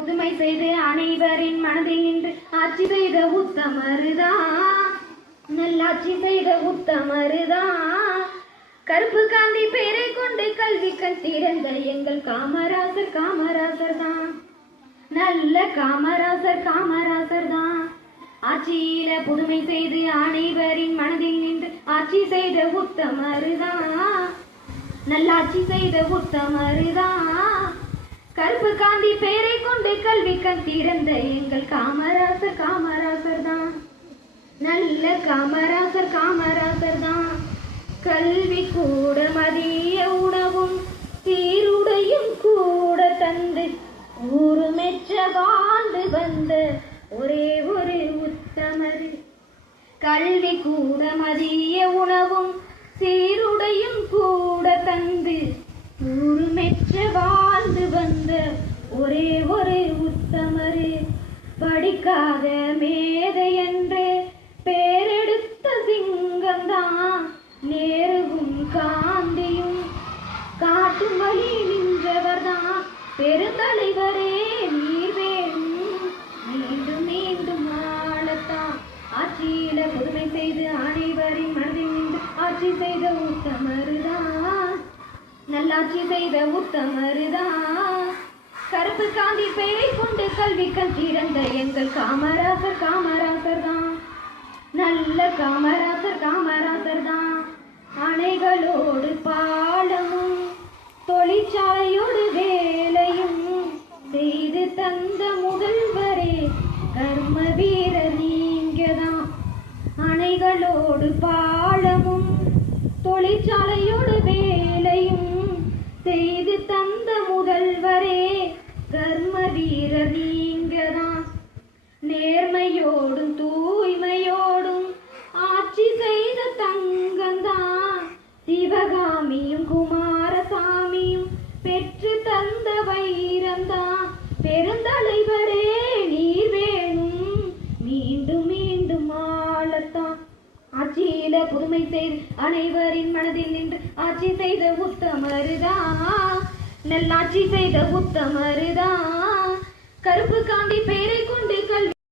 புதுமை செய்து அனைவரின் மனதில் நின்று ஆட்சி செய்த உத்தமருதான், நல்லாட்சி செய்த உத்தமருதான். கருப்பு காந்தி பேரை கொண்டு கல்வி கண் திறந்த எங்கள் காமராசர் காமராசர் தான், நல்ல காமராசர் காமராசர் தான். ஆட்சியில புதுமை செய்து அனைவரின் மனதில் நின்று ஆட்சி செய்த உத்தமருதான், நல்லாட்சி செய்த உத்தமருதான். கருப்பு காந்தி பேரை கொண்டு கல்வி கண் திறந்த எங்கள் காமராசர் காமராசர் தான், நல்ல காமராசர் காமராசர் தான். கல்வி கூட மதிய உணவும் சீருடையும் கூட தந்து ஊரு மெச்ச வாழ்ந்து வந்த ஒரே ஒரு உத்தமர். கல்வி கூட மதிய உணவும் சீருடையும் கூட தந்து ஊரு மெச்ச வாழ்ந்து வந்த ஒரே ஒரு உத்தமர். படிக்காத மேதை என்று பேரெடுத்த சிங்கம்தான் நேருவும் காந்தியும் காட்டும் வழி நின்றவர் தான். பெருந்தலைவரே நீர் வேணும் மீண்டும் மீண்டும் ஆளத்தான். ஆட்சியில புதுமை செய்து அனைவரின் மனதில் நின்று ஆட்சி செய்த உத்தமருதான், நல்லாட்சி செய்த உத்தமருதான். கருப்பு காந்தி பெயரை கொண்டு கல்வி கண் திறந்த எங்கள் காமராசர் காமராசர் தான், நல்ல காமராசர் காமராசர் தான். அணைகளோடு பாலமும் தொழிற்சாலையோடு வேலையும் செய்து தந்த முதல்வரே கர்ம வீரர் நீங்கதான். அணைகளோடு பாலமும் தொழிற்சாலையோடு வேலையும் செய்து தந்த முதல்வரே கர்ம வீரர் நீங்கதான். நேர்மையோடும் தூய்மையோடும் ஆட்சி செய்த தங்கந்தான். சிவகாமியும் குமாரசாமியும் பெற்று தந்த வைரந்தான். பெருந்தலைவரே நீர் வேணும் மீண்டும் மீண்டும் ஆளத்தான். ஆட்சியில புதுமை செய்து அனைவரின் மனதில் நின்று ஆட்சி செய்த உத்தமருதான், நல்லாட்சி செய்த உத்தமருதான். கருப்பு காந்தி பெயரை கொண்டு கல்வி